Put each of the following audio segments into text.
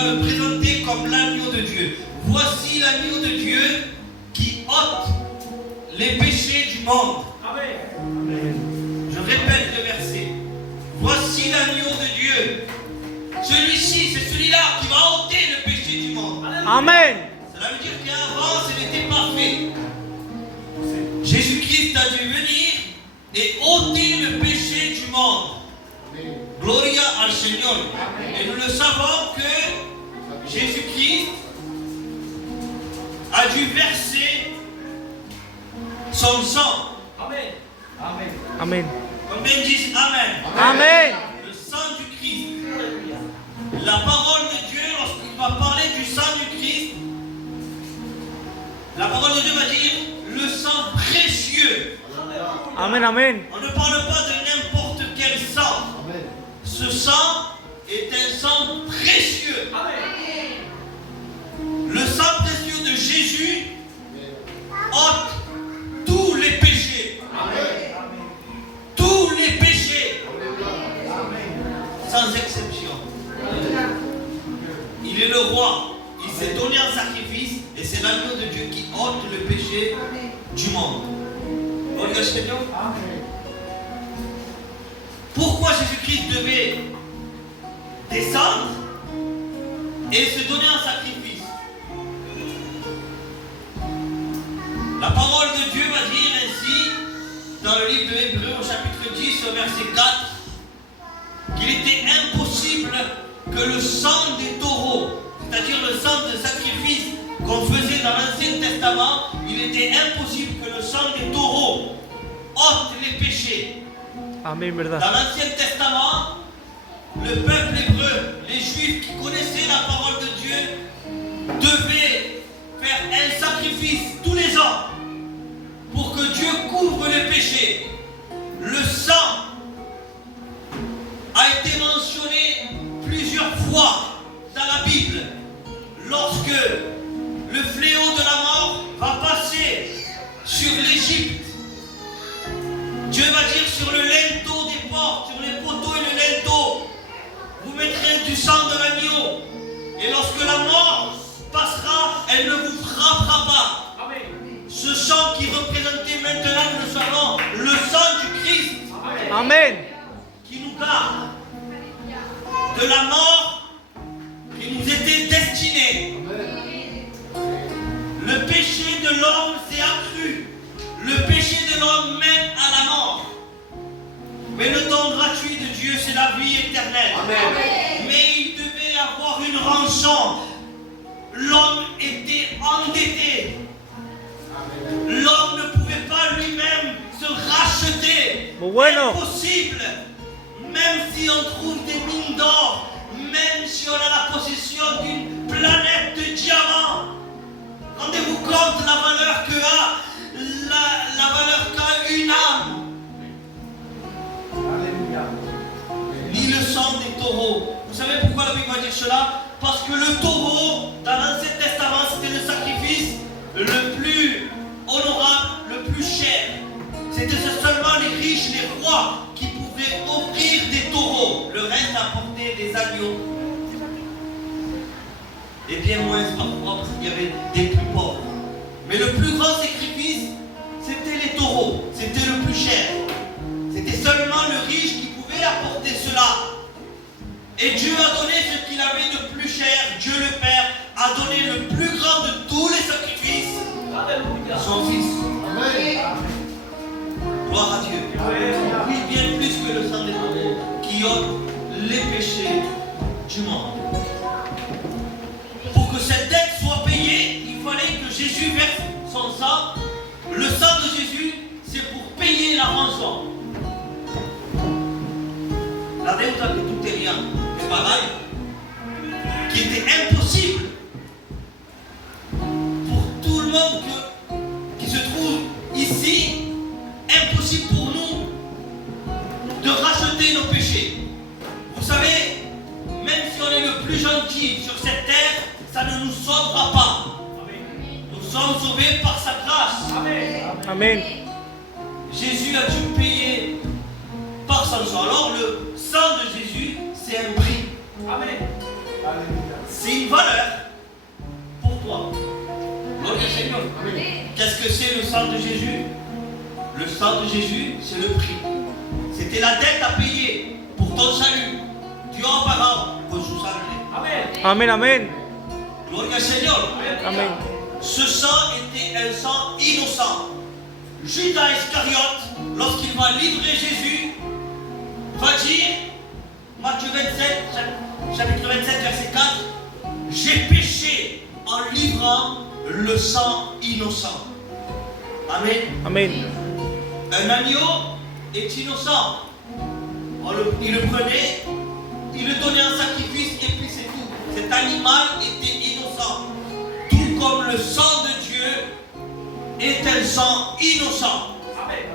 va le présenter comme l'agneau de Dieu. Voici l'agneau de Dieu qui ôte les péchés du monde. Amen. Je répète le verset. Voici l'agneau de Dieu. Celui-ci, c'est celui-là qui va ôter le péché du monde. Amen. Cela veut dire qu'avant, ce n'était pas fait. Jésus-Christ a dû venir et ôter le péché du monde. Gloria al Seigneur. Et nous le savons que Jésus-Christ a dû verser son sang. Amen. Amen. Amen. Combien disent Amen? Amen. Le sang du Christ. La parole de Dieu, lorsqu'il va parler du sang du Christ, la parole de Dieu va dire le sang précieux. Amen. Amen. On ne parle pas de n'importe quel sang. Amen. Ce sang est un sang précieux. Amen. Le sang précieux de Jésus ôte tous les péchés. Amen. Tous les péchés. Sans exception. Il est le roi. Il s'est donné en sacrifice et c'est l'agneau de Dieu qui ôte le péché du monde. Pourquoi Jésus-Christ devait descendre et se donner en sacrifice? La parole de Dieu va dire ainsi dans le livre de Hébreux au chapitre 10 au verset 4 qu'il était impossible que le sang des taureaux, c'est-à-dire le sang de sacrifice qu'on faisait dans l'Ancien Testament, il était impossible que le sang des taureaux ôte les péchés. Amen, verdad. Dans l'Ancien Testament, le peuple hébreu, les Juifs qui connaissaient la parole de Dieu, devaient faire un sacrifice tous les ans pour que Dieu couvre les péchés. Le sang a été mentionné plusieurs fois dans la Bible. Lorsque le fléau de la mort va passer sur l'Égypte, Dieu va dire sur le linteau des portes, sur les poteaux et le linteau, vous mettrez du sang de l'agneau. Et lorsque la mort passera, elle ne vous frappera pas. Amen. Ce sang qui représentait maintenant, nous le savons, le sang du Christ. Amen. Qui nous garde de la mort qui nous était destinée. Le péché de l'homme s'est accru. Le péché de l'homme mène à la mort. Mais le don gratuit de Dieu, c'est la vie éternelle. Amen. Mais il devait avoir une rançon. L'homme était endetté. L'homme ne pouvait pas lui-même se racheter. Bueno. Impossible. Même si on trouve des mines d'or, même si on a la possession d'une planète de diamants, rendez-vous compte la valeur que a la valeur qu'a une âme. Alléluia. Ni le sang des taureaux. Vous savez pourquoi la Bible va dire cela? Parce que le taureau, dans l'Ancien Testament, c'était le sacrifice le plus honorable, le plus cher. C'était seulement les riches, les rois qui pouvaient offrir des taureaux. Le reste apportait des agneaux. Et bien moins parfois parce qu'il y avait des plus pauvres. Mais le plus grand sacrifice, c'était les taureaux. C'était le plus cher. C'était seulement le riche qui pouvait apporter cela. Et Dieu a donné ce qu'il avait de plus cher. Dieu le Père a donné le plus grand de tous les sacrifices. Alléluia. Son Fils. Amen. Gloire à Dieu. Oui, bien plus que le sang des taureaux qui ôte les péchés du monde. Pour que cette dette soit payée, il fallait que Jésus verse son sang. Le sang de Jésus, c'est pour payer la rançon. La deuda que tu tenías de pagar, qui était impossible pour tout le monde qui se trouve ici, impossible pour nous de racheter nos péchés. Vous savez, même si on est le plus gentil sur cette terre, ça ne nous sauvera pas. Nous sommes sauvés par sa grâce. Amen. Amen. Jésus a dû payer par son sang. Alors le sang de Jésus, c'est un prix. Amen. c'est une valeur pour toi. Gloire au Seigneur. Qu'est-ce que c'est le sang de Jésus? Le sang de Jésus, c'est le prix. C'était la dette à payer pour ton salut. Dieu en parlant, pour sous Amen. Amen, amen. Gloire au Seigneur. Amen. Ce sang était un sang innocent. Judas Iscariote, lorsqu'il va livrer Jésus, va dire, Matthieu 27, chapitre 27, verset 4, j'ai péché en livrant le sang innocent. Amen. Amen. Un agneau est innocent. Il le prenait, il le donnait en sacrifice et puis c'est tout. Cet animal était innocent. Tout comme le sang de Dieu est un sang innocent. Amen.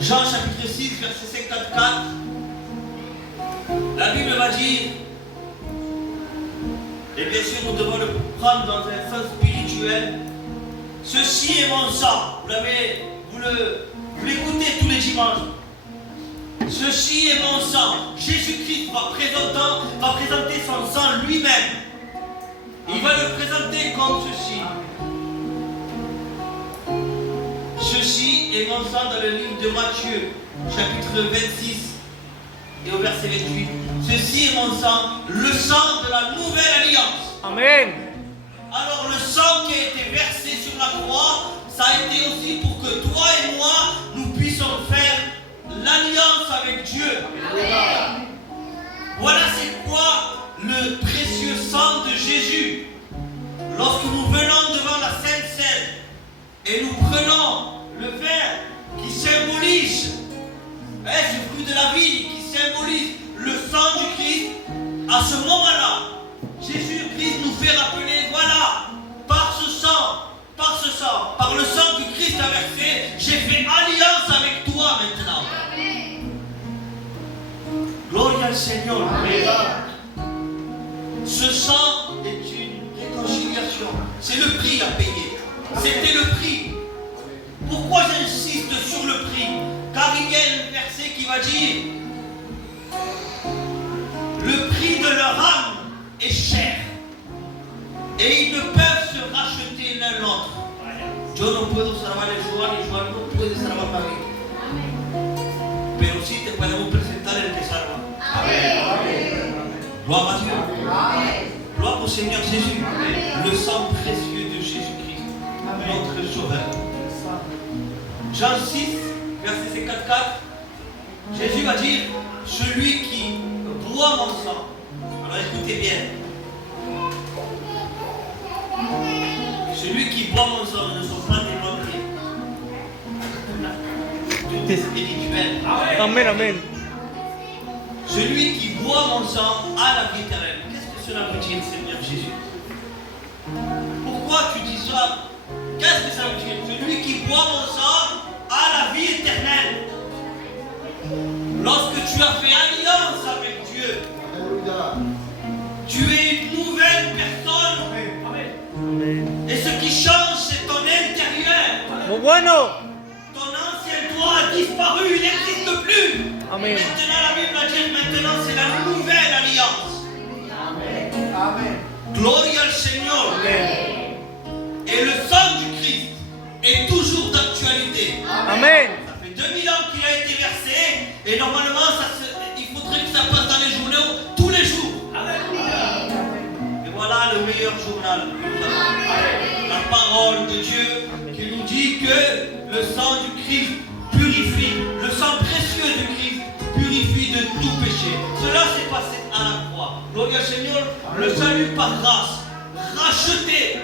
Jean chapitre 6, verset 54. La Bible va dire, et bien sûr nous devons le prendre dans un sens spirituel, ceci est mon sang. Vous l'écoutez tous les dimanches. Ceci est mon sang. Jésus-Christ va présenter son sang lui-même. Il va le présenter comme ceci. Ceci est mon sang dans le livre de Matthieu, chapitre 26 et au verset 28. Ceci est mon sang, le sang de la nouvelle alliance. Amen. Alors le sang qui a été versé sur la croix, ça a été aussi pour que toi et moi, nous puissions faire l'alliance avec Dieu. Amen. Voilà c'est quoi le précieux sang de Jésus. Lorsque nous venons devant la Sainte Seine et nous prenons le verre qui symbolise ce fruit de la vie, qui symbolise le sang du Christ, à ce moment-là, Jésus-Christ nous fait rappeler, voilà, par ce sang, par le sang que Christ a versé, j'ai fait alliance avec toi maintenant. Gloire au Seigneur. Ce sang est une réconciliation. C'est le prix à payer. C'était le prix. Pourquoi j'insiste sur le prix? Car il y a un verset qui va dire le prix de leur âme est cher et ils ne peuvent se racheter l'un l'autre. Yo no puedo salvar a Joan y Joan no puede salvar a mí. Pero sí te podemos presentar el que salva. Gloire à Dieu. Gloire au Seigneur Jésus. Le sang précieux de Jésus-Christ, notre Sauveur. Jean 6, verset 54, Jésus va dire, celui qui boit mon sang. Alors écoutez bien. Celui qui boit mon sang ne sont pas des menteries. Tout est spirituel. Amen, amen. Celui qui boit mon sang a la vie éternelle. Qu'est-ce que cela veut dire, Seigneur Jésus? Pourquoi tu dis ça? Qu'est-ce que ça veut dire? Celui qui boit mon sang a la vie éternelle. Lorsque tu as fait alliance avec Dieu, tu es une nouvelle personne. Amen. Et ce qui change, c'est ton intérieur. Muy bueno. Ton ancien toi a disparu, il n'existe plus. Amen. Maintenant, la Bible va dire, maintenant, c'est la nouvelle alliance. Amen. Gloria al Seigneur. Amen. Et le sang du Christ est toujours d'actualité. Amen. Ça fait 2000 ans qu'il a été versé et normalement, il faudrait que ça passe dans les journaux tous les jours. Et voilà le meilleur journal que nous avons. La parole de Dieu qui nous dit que le sang du Christ purifie, le sang précieux du Christ purifie de tout péché. Cela s'est passé à la croix. Gloria au Seigneur, le salut par grâce, racheté.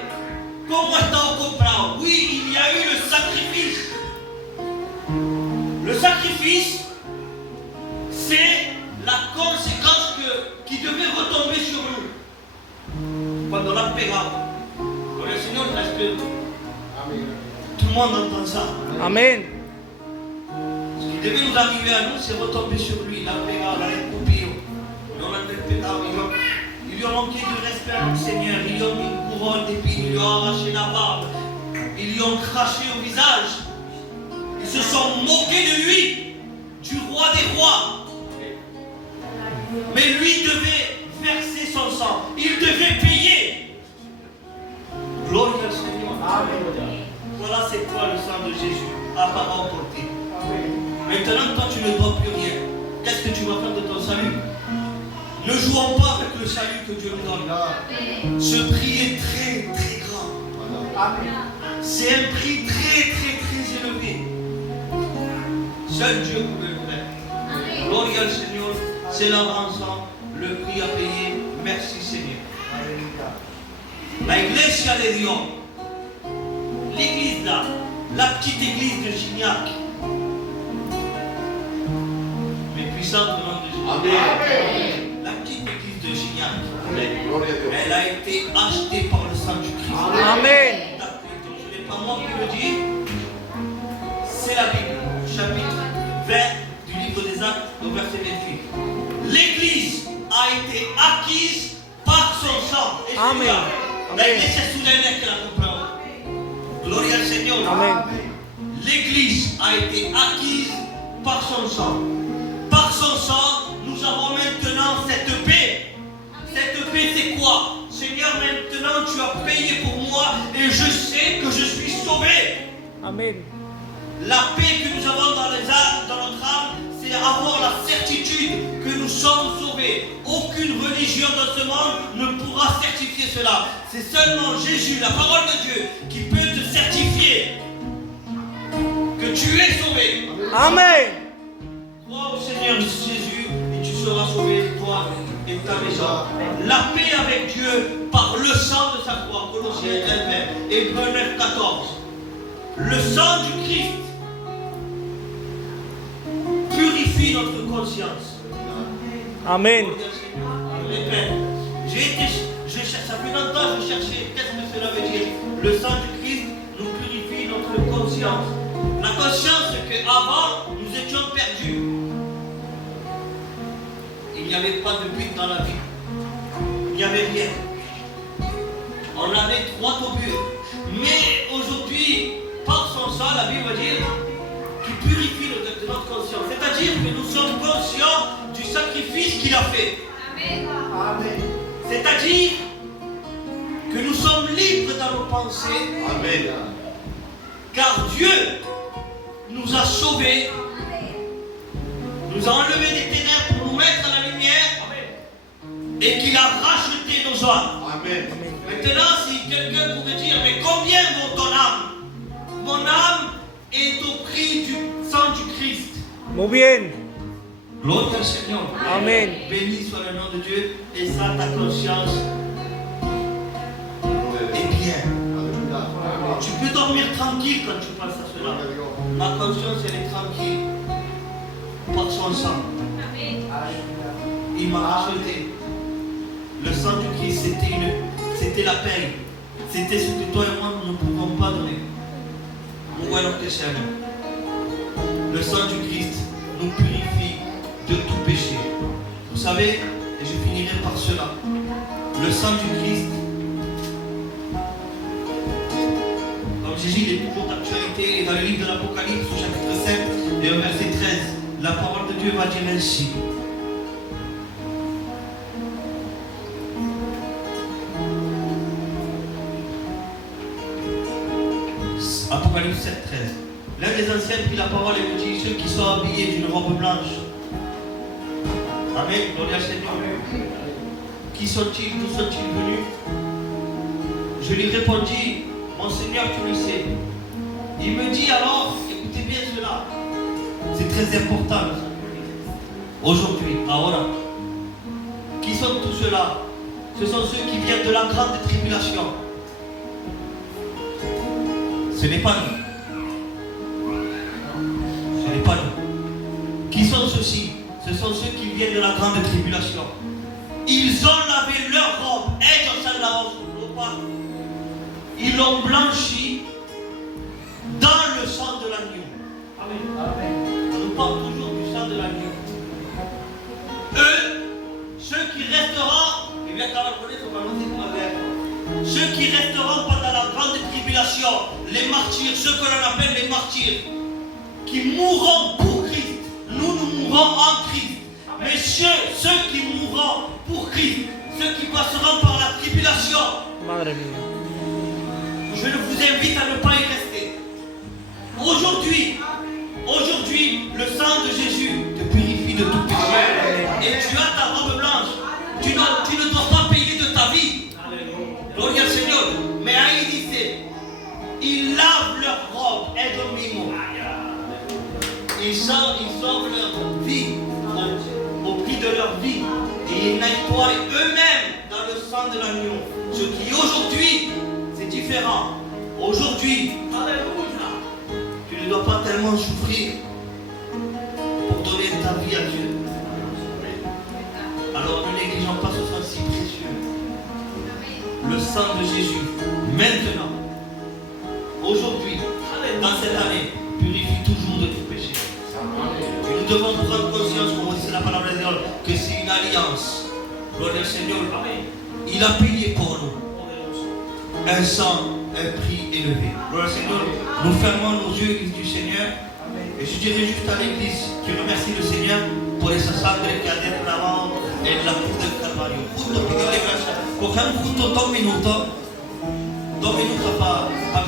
Como está comprado? Oui, il y a eu le sacrifice. Le sacrifice, c'est la conséquence qui devait retomber sur nous. Quand on l'a payé. Le Seigneur, est-ce que tout le monde entend ça? Amen. Ce qui devait nous arriver à nous, c'est retomber sur lui. La payé, la récupéré. Non, la payé. Ils lui ont manqué de respect à notre Seigneur. Ils lui ont mis une couronne d'épines. Ils lui ont arraché la barbe. Ils lui ont craché au visage. Ils se sont moqués de lui, du roi des rois. Mais lui devait que Dieu nous donne. Ce prix est très très grand. Amen. C'est un prix très très très élevé. Seul Dieu pouvait le faire. Gloria al Seigneur, c'est la rançon, le prix à payer. Merci Seigneur. La Iglesia de Dios, l'église là, la petite église de Gignac, mais puissante au nom de Jésus. Amen. La petite église de Gignac, Gloria a Dios. elle a été achetée par le sang du Christ. Amen. Ce n'est pas moi qui le dis, c'est la Bible, chapitre 20 du livre des Actes, au verset 28. L'église a été acquise par son sang. Et Amen. la iglesia es una que la compró. Gloria al Señor. Amen. L'église a été acquise par son sang. Par son sang, nous avons maintenant cette paix. Cette paix, c'est quoi? Seigneur, maintenant tu as payé pour moi et je sais que je suis sauvé. Amen. La paix que nous avons dans les âmes, dans notre âme, c'est avoir la certitude que nous sommes sauvés. Aucune religion dans ce monde ne pourra certifier cela. C'est seulement Jésus, la parole de Dieu, qui peut te certifier que tu es sauvé. Amen. Crois au Seigneur Jésus et tu seras sauvé, toi et ta maison. La paix avec Dieu par le sang de sa croix. Colossiens 1, Hébreux 9, 14. Le sang du Christ purifie notre conscience. Amen. Je répète, ça fait longtemps que je cherchais qu'est-ce que cela veut dire. Le sang du Christ nous purifie notre conscience. La conscience, c'est qu'avant, nous étions perdus. Il n'y avait pas de but dans la vie. Il n'y avait rien. On allait droit au but. Mais aujourd'hui, par son sang, la Bible va dire qu'il purifie notre conscience. C'est-à-dire que nous sommes conscients du sacrifice qu'il a fait. Amen. C'est-à-dire que nous sommes libres dans nos pensées. Amen. Car Dieu nous a sauvés, nous a enlevés des ténèbres pour nous mettre à la lumière et qu'il a racheté nos âmes. Amen. Maintenant, si quelqu'un pourrait dire, mais combien vaut ton âme? Mon âme est au prix du sang du Christ. Muy bien. Gloire au Seigneur. Amen. Béni soit le nom de Dieu et ça, ta conscience est bien. Tu peux dormir tranquille quand tu penses à cela. Ma conscience, elle est tranquille par son sang. Il m'a racheté. Le sang du Christ, c'était la paix. C'était ce que toi et moi, nous ne pouvons pas donner. Le sang du Christ nous purifie de tout péché. Vous savez, et je finirai par cela, le sang du Christ, comme Jésus, il est toujours d'actualité. Et dans le livre de l'Apocalypse, au chapitre 7 et au verset 13, la parole de Dieu va dire ainsi. Apocalypse 7, 13. L'un des anciens prit la parole et me dit, ceux qui sont habillés d'une robe blanche. Amen, gloria al Seigneur. Qui sont-ils? D'où sont-ils venus? Je lui répondis, mon Seigneur, tu le sais. Il me dit alors, écoutez bien cela. C'est très important. Aujourd'hui, ahora. Qui sont tous ceux-là? Ce sont ceux qui viennent de la grande tribulation. Ce n'est pas nous. Ce n'est pas nous. Qui sont ceux-ci? Ce sont ceux qui viennent de la grande tribulation. Ils ont lavé leur robe. Ils l'ont blanchi dans le sang de l'agneau. Amen. On nous parle toujours du sang de l'agneau. Eux, ceux qui resteront, ceux qui resteront pendant la grande tribulation, les martyrs, ceux que l'on appelle les martyrs, qui mourront pour Christ. Nous mourrons en Christ. Mais ceux qui mourront pour Christ, ceux qui passeront par la tribulation, Madre mía. je vous invite à ne pas y rester. Aujourd'hui, le sang de Jésus te purifie de tout péché. Et tu as ta robe blanche. Tu ne dois pas payer victoire eux-mêmes dans le sang de l'agneau. Ce qui aujourd'hui, c'est différent. Aujourd'hui, tu ne dois pas tellement souffrir pour donner ta vie à Dieu. Alors ne négligeons pas ce sang si précieux. Le sang de Jésus, maintenant, aujourd'hui, dans cette année, purifie toujours de tout péché. Et nous devons prendre conscience, comme dit la parole de Dieu, que c'est une alliance. Gloire au Seigneur. Il a payé pour nous un sang, un prix élevé. Gloire au Seigneur. Nous fermons nos yeux, Église du Seigneur. Et je dirais juste à l'Église, tu remercies le Seigneur por esa sangre que ha derramado en la cruz del Calvario. Juntos, pedirle gracias. Cogemos juntos 2 minutos para